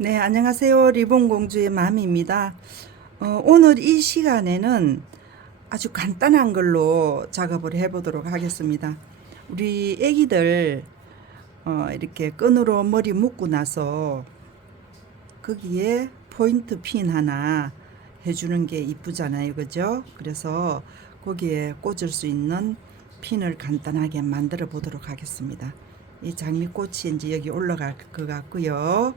네, 안녕하세요. 리본공주의 맘입니다. 오늘 이 시간에는 아주 간단한 걸로 작업을 해보도록 하겠습니다. 우리 애기들 이렇게 끈으로 머리 묶고 나서 거기에 포인트 핀 하나 해주는 게 이쁘잖아요. 그죠? 그래서 거기에 꽂을 수 있는 핀을 간단하게 만들어 보도록 하겠습니다. 이 장미꽃이 이제 여기 올라갈 것 같고요.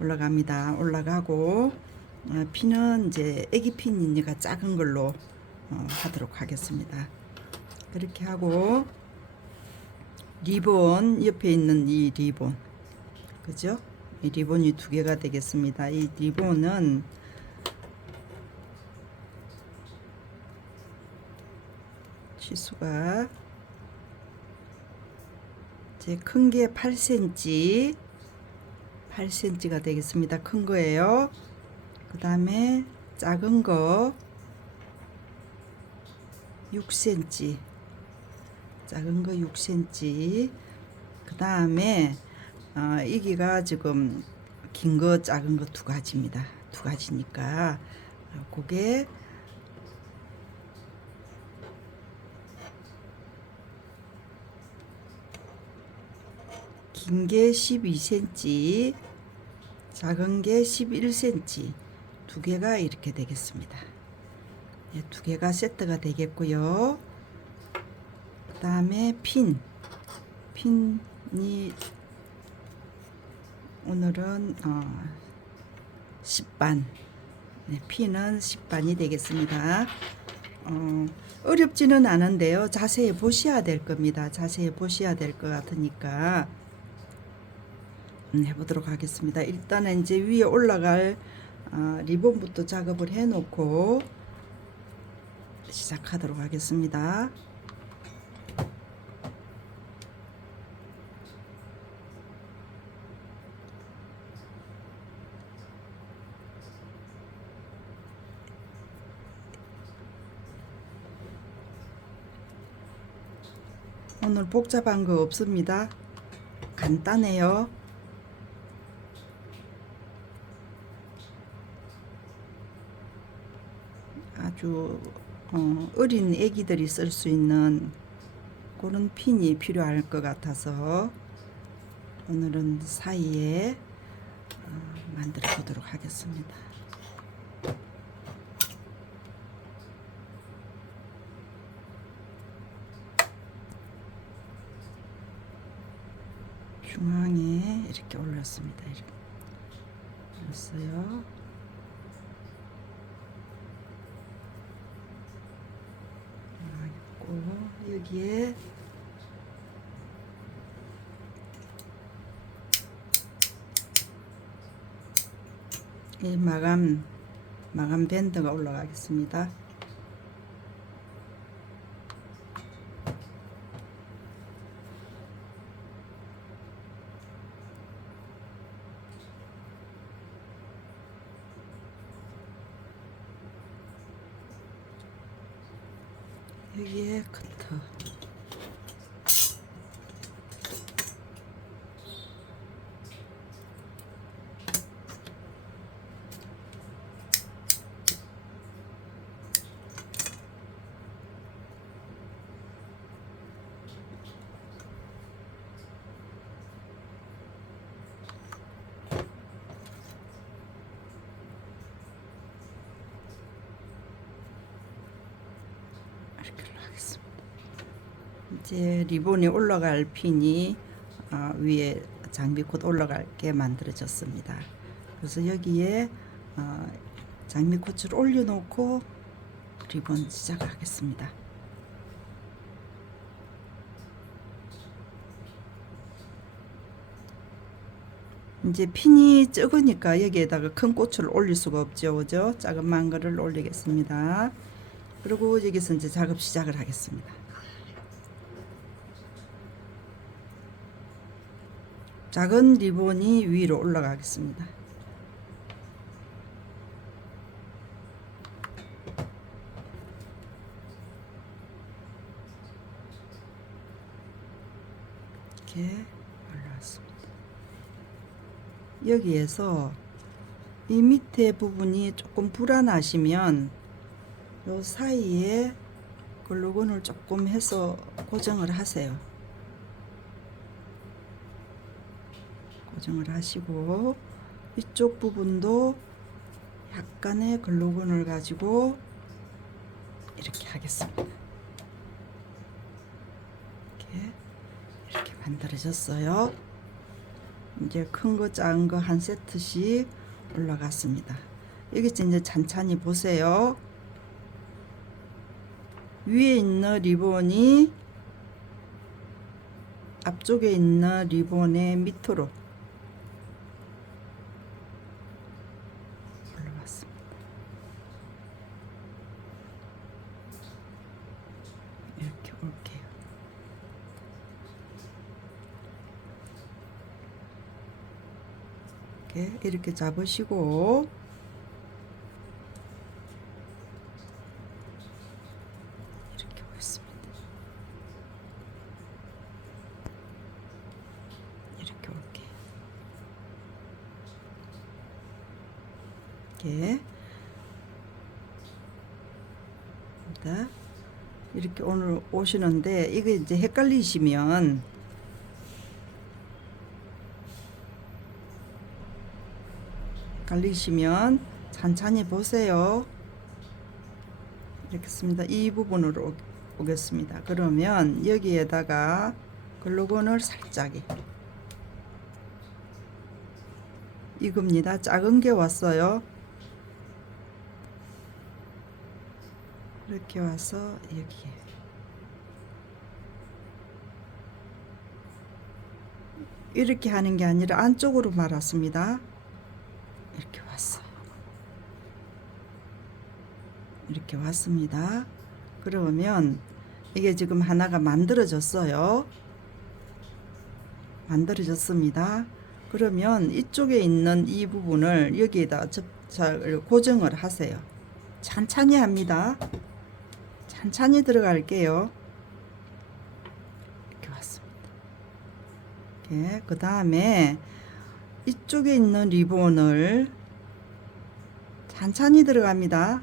올라갑니다. 올라가고 핀은 이제 애기 핀이니까 작은 걸로 하도록 하겠습니다. 그렇게 하고 리본 옆에 있는 이 리본, 그죠? 이 리본이 두 개가 되겠습니다. 이 리본은 치수가 제 큰 게 8cm, 8cm가 되겠습니다. 큰 거예요. 그 다음에 작은 거 6cm, 작은 거 6cm. 그 다음에 여기가 지금 긴 거 작은 거 두 가지입니다. 두 가지니까 그게 긴 게 12cm, 작은 게 11cm, 두 개가 이렇게 되겠습니다. 네, 두 개가 세트가 되겠고요. 그 다음에 핀이 오늘은 10반, 네, 핀은 10반이 되겠습니다. 어렵지는 않은데요. 자세히 보셔야 될 겁니다. 자세히 보셔야 될 것 같으니까 해보도록 하겠습니다. 일단은 이제 위에 올라갈 리본부터 작업을 해 놓고 시작하도록 하겠습니다. 오늘 복잡한 거 없습니다. 간단해요. 아주 어린 애기들이 쓸 수 있는 그런 핀이 필요할 것 같아서 오늘은 사이에 만들어 보도록 하겠습니다. 중앙에 이렇게 올렸습니다. 이렇게 올렸어요. 여기에 이 마감 밴드가 올라가겠습니다. 여기에 커터, 이렇게 올라가겠습니다. 이제 리본이 올라갈 핀이 위에 장미꽃 올라갈게 만들어졌습니다. 그래서 여기에 장미꽃을 올려놓고 리본 시작하겠습니다. 이제 핀이 적으니까 여기에다가 큰 꽃을 올릴 수가 없죠, 그죠? 작은 거를 올리겠습니다. 그리고 여기서 이제 작업 시작을 하겠습니다. 작은 리본이 위로 올라가겠습니다. 이렇게 올라왔습니다. 여기에서 이 밑에 부분이 조금 불안하시면 요 사이에 글루건을 조금 해서 고정을 하세요. 고정을 하시고 이쪽 부분도 약간의 글루건을 가지고 이렇게 하겠습니다. 이렇게 만들어졌어요. 이제 큰 거 작은 거 한 세트씩 올라갔습니다. 여기 이제 찬찬히 보세요. 위에 있는 리본이 앞쪽에 있는 리본의 밑으로 올라왔습니다. 이렇게 올게요. 이렇게 잡으시고 이렇게 오겠습니다. 이렇게 올게요. 이렇게 오늘 오시는데 이게 이제 헷갈리시면 찬찬히 보세요. 이렇게 씁니다. 이 부분으로 오겠습니다. 그러면 여기에다가 글루건을 살짝 이겁니다. 작은 게 왔어요. 이렇게 와서 여기에 이렇게 하는 게 아니라 안쪽으로 말았습니다. 이렇게 왔어요. 이렇게 왔습니다. 그러면 이게 지금 하나가 만들어졌어요. 만들어졌습니다. 그러면 이쪽에 있는 이 부분을 여기에다 고정을 하세요. 찬찬히 합니다. 찬찬히 들어갈게요. 이렇게 왔습니다. 그 다음에 이쪽에 있는 리본을 찬찬히 들어갑니다.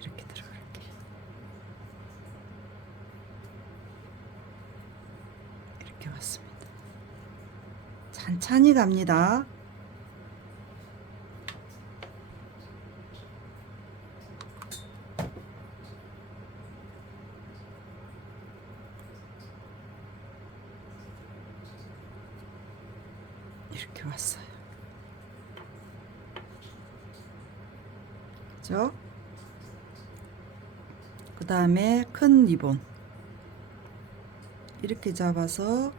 이렇게 들어갈게요. 이렇게 왔습니다. 찬찬히 갑니다. 이렇게 왔어요. 그죠? 그 다음에 큰 리본 이렇게 잡아서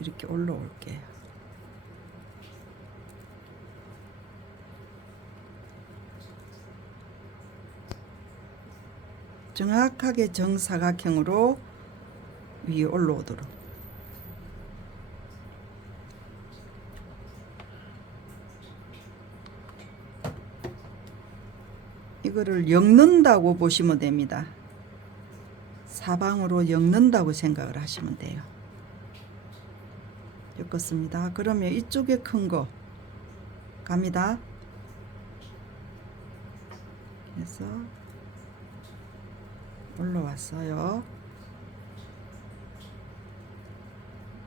이렇게 올라올게요. 정확하게 정사각형으로 위에 올라오도록. 이거를 엮는다고 보시면 됩니다. 사방으로 엮는다고 생각을 하시면 돼요. 엮었습니다. 그러면 이쪽에 큰 거 갑니다. 그래서 올라왔어요.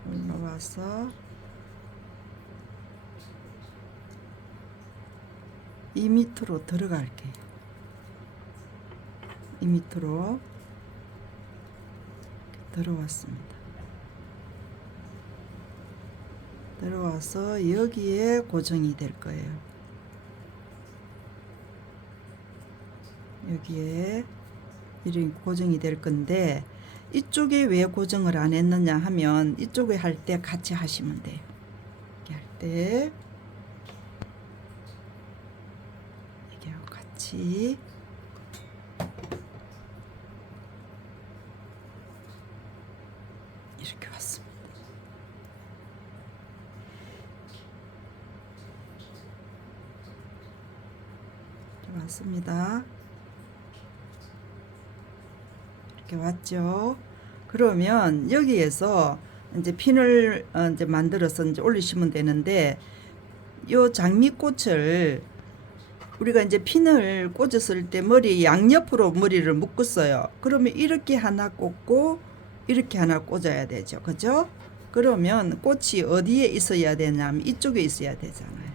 올라와서 이 밑으로 들어갈게요. 이 밑으로 들어왔습니다. 들어와서 여기에 고정이 될 거예요. 여기에 이렇게 고정이 될 건데 이쪽에 왜 고정을 안 했느냐 하면 이쪽에 할 때 같이 하시면 돼요. 이렇게 할 때 이게 같이 이렇게 왔습니다. 이렇게 왔습니다. 이렇게 왔죠. 그러면 여기에서 이제 핀을 이제 만들어서 이제 올리시면 되는데, 요 장미꽃을 우리가 이제 핀을 꽂았을 때 머리 양옆으로 머리를 묶었어요. 그러면 이렇게 하나 꽂고 이렇게 하나 꽂아야 되죠. 그죠? 그러면 꽃이 어디에 있어야 되냐면 이쪽에 있어야 되잖아요.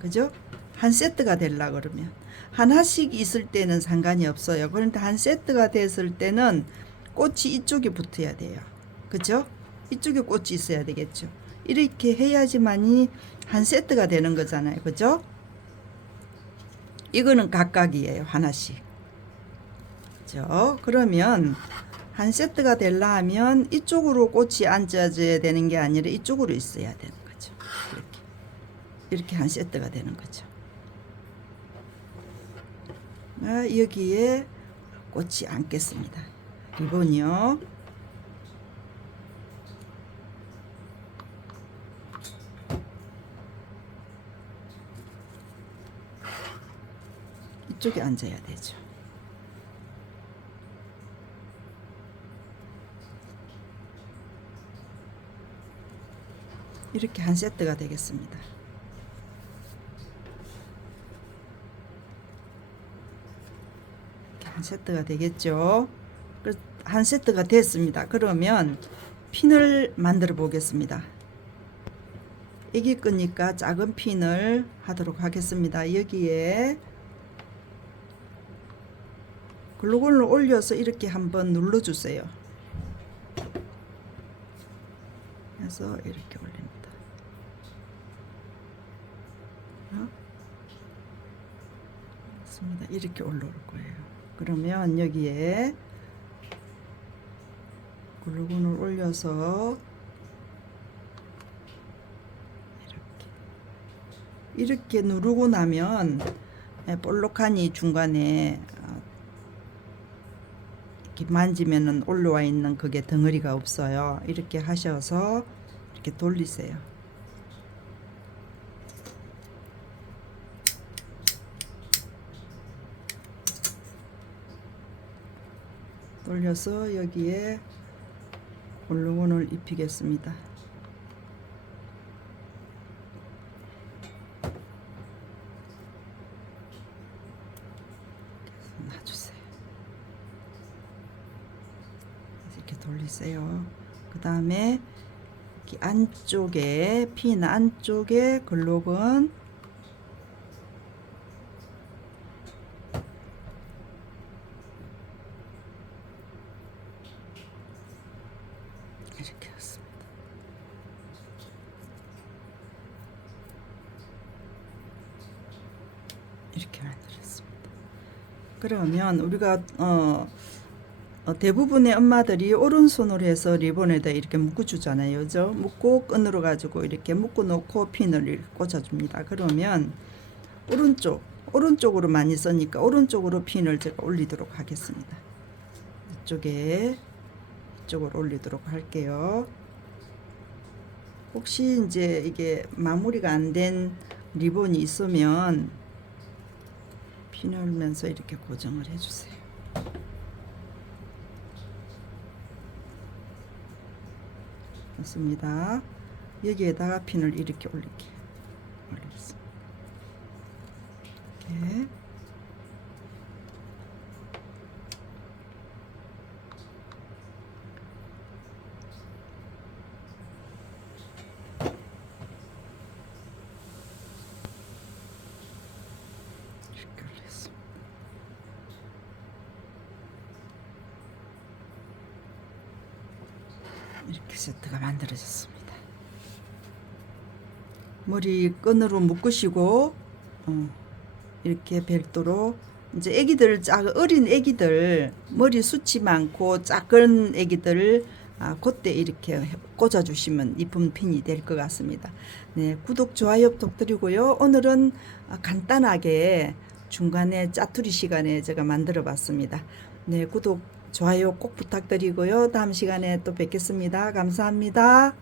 그죠? 한 세트가 되려 그러면 하나씩 있을 때는 상관이 없어요. 그런데 한 세트가 됐을 때는 꽃이 이쪽에 붙어야 돼요. 그죠? 이쪽에 꽃이 있어야 되겠죠. 이렇게 해야지만이 한 세트가 되는 거잖아요. 그죠? 이거는 각각이에요. 하나씩. 그죠? 그러면 한 세트가 되려 하면 이쪽으로 꽃이 앉아져야 되는 게 아니라 이쪽으로 있어야 되는 거죠. 이렇게 한 세트가 되는 거죠. 여기에 꽃이 앉겠습니다. 리본이요. 이쪽에 앉아야 되죠. 이렇게 한 세트가 되겠습니다. 이렇게 한 세트가 되겠죠. 한 세트가 됐습니다. 그러면 핀을 만들어 보겠습니다. 애기 끄니까 작은 핀을 하도록 하겠습니다. 여기에 글루건을 올려서 이렇게 한번 눌러주세요. 그래서 이렇게 올립니다. 이렇게 올라올 거예요. 그러면 여기에 글루건을 올려서 이렇게 누르고 나면 볼록하니 중간에 이렇게 만지면은 올라와 있는 그게 덩어리가 없어요. 이렇게 하셔서 이렇게 돌리세요. 돌려서 여기에 글루건을 입히겠습니다. 놔주세요. 이렇게 돌리세요. 그 다음에 안쪽에 핀 안쪽에 글루건 이렇게 했습니다. 이렇게 만들었습니다. 그러면 우리가 대부분의 엄마들이 오른손으로 해서 리본에다 이렇게 묶어주잖아요. 그죠? 묶고 끈으로 가지고 이렇게 묶어 놓고 핀을 이렇게 꽂아줍니다. 그러면 오른쪽으로 많이 쓰니까 오른쪽으로 핀을 제가 올리도록 하겠습니다. 이쪽으로 올리도록 할게요. 혹시 이제 이게 마무리가 안 된 리본이 있으면 핀을 올면서 이렇게 고정을 해주세요. 좋습니다. 여기에다가 핀을 이렇게 올리겠습니다. 이렇게. 이렇게 세트가 만들어졌습니다. 머리 끈으로 묶으시고 이렇게 별도로 이제 애기들 어린 애기들 머리 숱이 많고 작은 애기들 그때 이렇게 꽂아 주시면 이쁜 핀이 될 것 같습니다. 네, 구독 좋아요 부탁드리고요. 오늘은 간단하게 중간에 짜투리 시간에 제가 만들어 봤습니다. 네, 구독 좋아요 꼭 부탁드리고요. 다음 시간에 또 뵙겠습니다. 감사합니다.